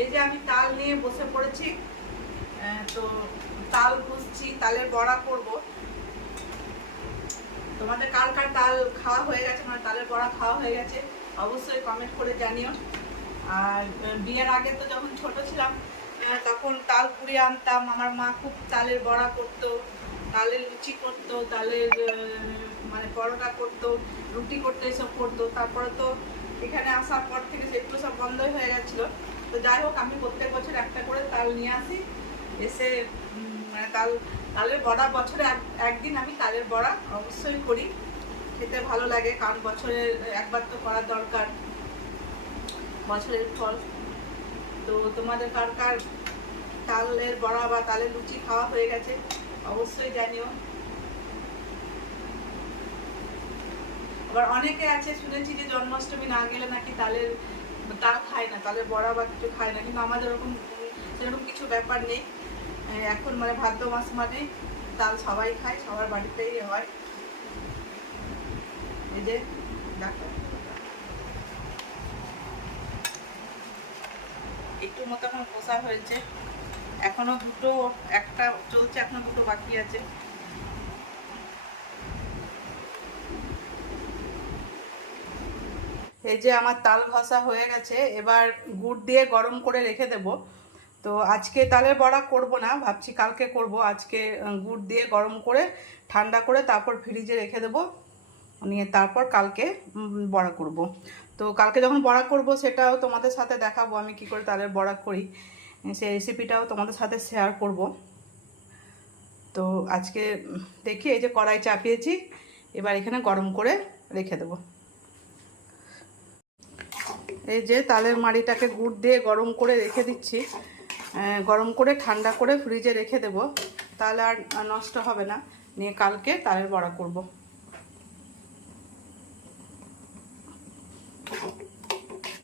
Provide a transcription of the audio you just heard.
এই যে আমি তাল নিয়ে বসে পড়েছি। তো তাল বুঝছি, তালের বড়া করব। তোমাদের কার কার তাল খাওয়া হয়ে গেছে, মানে তালের বড়া খাওয়া হয়ে গেছে অবশ্যই কমেন্ট করে জানিও। আর বিয়ের আগে তো যখন ছোট ছিলাম তখন তাল কুড়িয়ে আনতাম, আমার মা খুব তালের বড়া করতো, তালের লুচি করতো, তালের মানে পরোটা করতো, রুটি করতো, এসব করতো। তারপরে তো এখানে আসার পর থেকে সেগুলো সব বন্ধই হয়ে গেছিলো। তো যাই হোক, আমি প্রত্যেক বছর একটা করে তাল নিয়ে আসি, এসে মানে তালের বড়া বছরে একদিন আমি তালের বড়া অবশ্যই করি, খেতে ভালো লাগে, কারণ বছরে একবার তো করার দরকার, বছরের ফল। তো তোমাদের কার কার তালের বড়া বা তালের লুচি খাওয়া হয়ে গেছে অবশ্যই জানিও। আবার অনেকে আছে শুনেছি যে জন্মাষ্টমী না গেলে নাকি তাল খায় না, তালের বড়া বা কিছু খায় না, কিন্তু আমাদের ওরকম সেরকম কিছু ব্যাপার নেই। এখন মানে ভাদ্র মাস মানে তাল সবাই খায়, সবার বাড়িতেই হয়। এই যে দেখো, একটু মতো এখন কষা হয়েছে, এখনো একটা চলছে, এখনো দুটো বাকি আছে। এই যে আমার তাল ঘষা হয়ে গেছে, এবার গুড় দিয়ে গরম করে রেখে দেব। তো আজকে তালের বড়া করব না, ভাবছি কালকে করব। আজকে গুড় দিয়ে গরম করে ঠান্ডা করে তারপর ফ্রিজে রেখে দেব, নিয়ে তারপর কালকে বড়া করব। তো কালকে যখন বড়া করব সেটাও তোমাদের সাথে দেখাবো, আমি কি করে তালের বড়া করি সেই রেসিপিটাও তোমাদের সাথে শেয়ার করব। তো আজকে দেখি, এই যে কড়াই চাপিয়েছি, এবার এখানে গরম করে রেখে দেবো। এই যে তালের মাড়িটাকে গুড় দিয়ে গরম করে রেখে দিচ্ছি, গরম করে ঠান্ডা করে ফ্রিজে রেখে দেব, তাহলে আর নষ্ট হবে না, নিয়ে কালকে তালের বড়া করব।